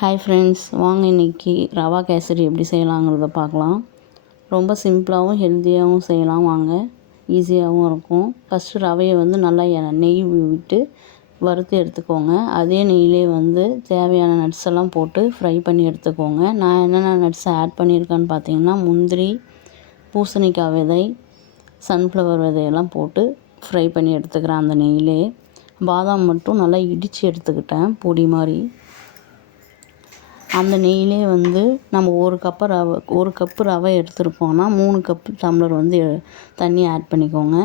Hi friends, வாங்க இன்றைக்கி ரவா கேசரி எப்படி செய்யலாங்கிறத பார்க்கலாம். ரொம்ப சிம்பிளாகவும் ஹெல்த்தியாகவும் செய்யலாம். வாங்க, ஈஸியாகவும் இருக்கும். ஃபஸ்ட்டு ரவையை நல்லா நெய் விட்டு வறுத்து எடுத்துக்கோங்க. அதே நெய்யிலே தேவையான நட்ஸ் எல்லாம் போட்டு ஃப்ரை பண்ணி எடுத்துக்கோங்க. நான் என்னென்ன நட்ஸ் ஆட் பண்ணியிருக்கேன்னு பார்த்தீங்கன்னா, முந்திரி, பூசணிக்காய் விதை, சன்ஃப்ளவர் விதையெல்லாம் போட்டு ஃப்ரை பண்ணி எடுத்துக்கிறேன். அந்த நெய்யிலே பாதாம் மட்டும் நல்லா இடித்து எடுத்துக்கிட்டேன் பொடி மாதிரி. அந்த நெய்யிலே நம்ம ஒரு கப்பு ரவை எடுத்துருக்கோன்னா 3 கப்பு டம்ளர் தண்ணி ஆட் பண்ணிக்கோங்க.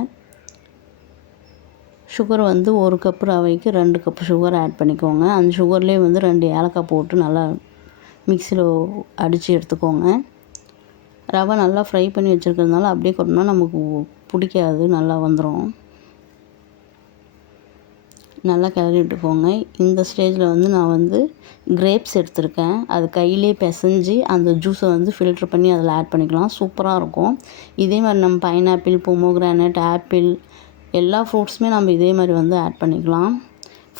சுகர் 1 கப்பு ரவைக்கு 2 கப்பு சுகர் ஆட் பண்ணிக்கோங்க. அந்த சுகர்லேயே 2 ஏலக்காய் போட்டு நல்லா மிக்சியில் அடித்து எடுத்துக்கோங்க. ரவை நல்லா ஃப்ரை பண்ணி வச்சுருக்கிறதுனால அப்படியே கொட்டினா நமக்கு பிடிக்காது, நல்லா வந்துடும். நல்லா கிளறி விட்டுக்கோங்க. இந்த ஸ்டேஜில் நான் கிரேப்ஸ் எடுத்திருக்கேன். அது கையிலே பிசைஞ்சு அந்த ஜூஸை ஃபில்ட்ரு பண்ணி அதில் ஆட் பண்ணிக்கலாம். சூப்பராக இருக்கும். இதே மாதிரி நம்ம பைனாப்பிள், பொமோகிரானட், ஆப்பிள் எல்லா ஃப்ரூட்ஸுமே நம்ம இதே மாதிரி ஆட் பண்ணிக்கலாம்.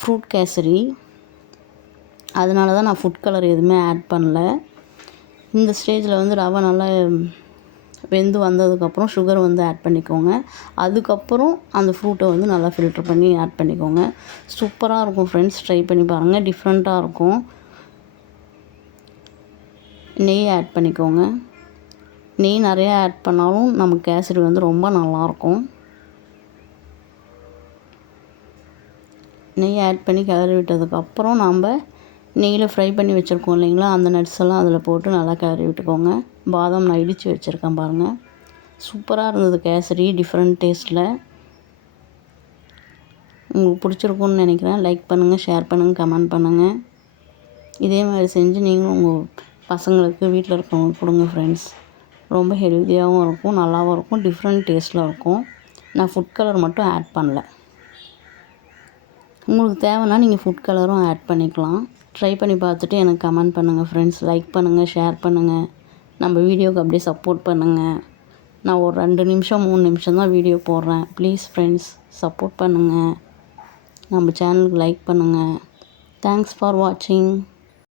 ஃப்ரூட் கேசரி, அதனால தான் நான் ஃபுட் கலர் எதுவுமே ஆட் பண்ணல. இந்த ஸ்டேஜில் ரவை நல்லா வெந்து வந்ததுக்கப்புறம் சுகர் ஆட் பண்ணிக்கோங்க. அதுக்கப்புறம் அந்த ஃப்ரூட்டை நல்லா ஃபில்ட்ரு பண்ணி ஆட் பண்ணிக்கோங்க. சூப்பராக இருக்கும் ஃப்ரெண்ட்ஸ், ட்ரை பண்ணி பாருங்கள். டிஃப்ரெண்ட்டாக இருக்கும். நெய் ஆட் பண்ணிக்கோங்க. நெய் நிறையா ஆட் பண்ணாலும் நமக்கு கேசரி ரொம்ப நல்லாயிருக்கும். நெய் ஆட் பண்ணி கிளறி விட்டதுக்கப்புறம் நம்ம நெய்யில் ஃப்ரை பண்ணி வச்சுருக்கோம் இல்லைங்களா, அந்த நட்ஸ் எல்லாம் அதில் போட்டு நல்லா கிளறி விட்டுக்கோங்க. பாதாம் நான் இடித்து வச்சுருக்கேன் பாருங்கள். சூப்பராக இருந்தது கேசரி, டிஃப்ரெண்ட் டேஸ்ட்டில். உங்களுக்கு பிடிச்சிருக்குன்னு நினைக்கிறேன். லைக் பண்ணுங்கள், ஷேர் பண்ணுங்கள், கமெண்ட் பண்ணுங்கள். இதே மாதிரி செஞ்சு நீங்களும் உங்கள் பசங்களுக்கு, வீட்டில் இருக்கவங்களுக்கு கொடுங்க ஃப்ரெண்ட்ஸ். ரொம்ப ஹெல்த்தியாகவும் இருக்கும், நல்லாவும் இருக்கும், டிஃப்ரெண்ட் டேஸ்ட்டில் இருக்கும். நான் ஃபுட் கலர் மட்டும் ஆட் பண்ணல. உங்களுக்கு தேவைன்னா நீங்கள் ஃபுட் கலரும் ஆட் பண்ணிக்கலாம். ட்ரை பண்ணி பார்த்துட்டு எனக்கு கமெண்ட் பண்ணுங்கள் ஃப்ரெண்ட்ஸ். லைக் பண்ணுங்கள், ஷேர் பண்ணுங்கள். நம்ம வீடியோவுக்கு அப்படியே சப்போர்ட் பண்ணுங்கள். நான் ஒரு 2 நிமிஷம் 3 நிமிஷம் தான் வீடியோ போடுறேன். ப்ளீஸ் ஃப்ரெண்ட்ஸ், சப்போர்ட் பண்ணுங்கள். நம்ம சேனலுக்கு லைக் பண்ணுங்கள். தேங்க்ஸ் ஃபார் வாட்சிங்.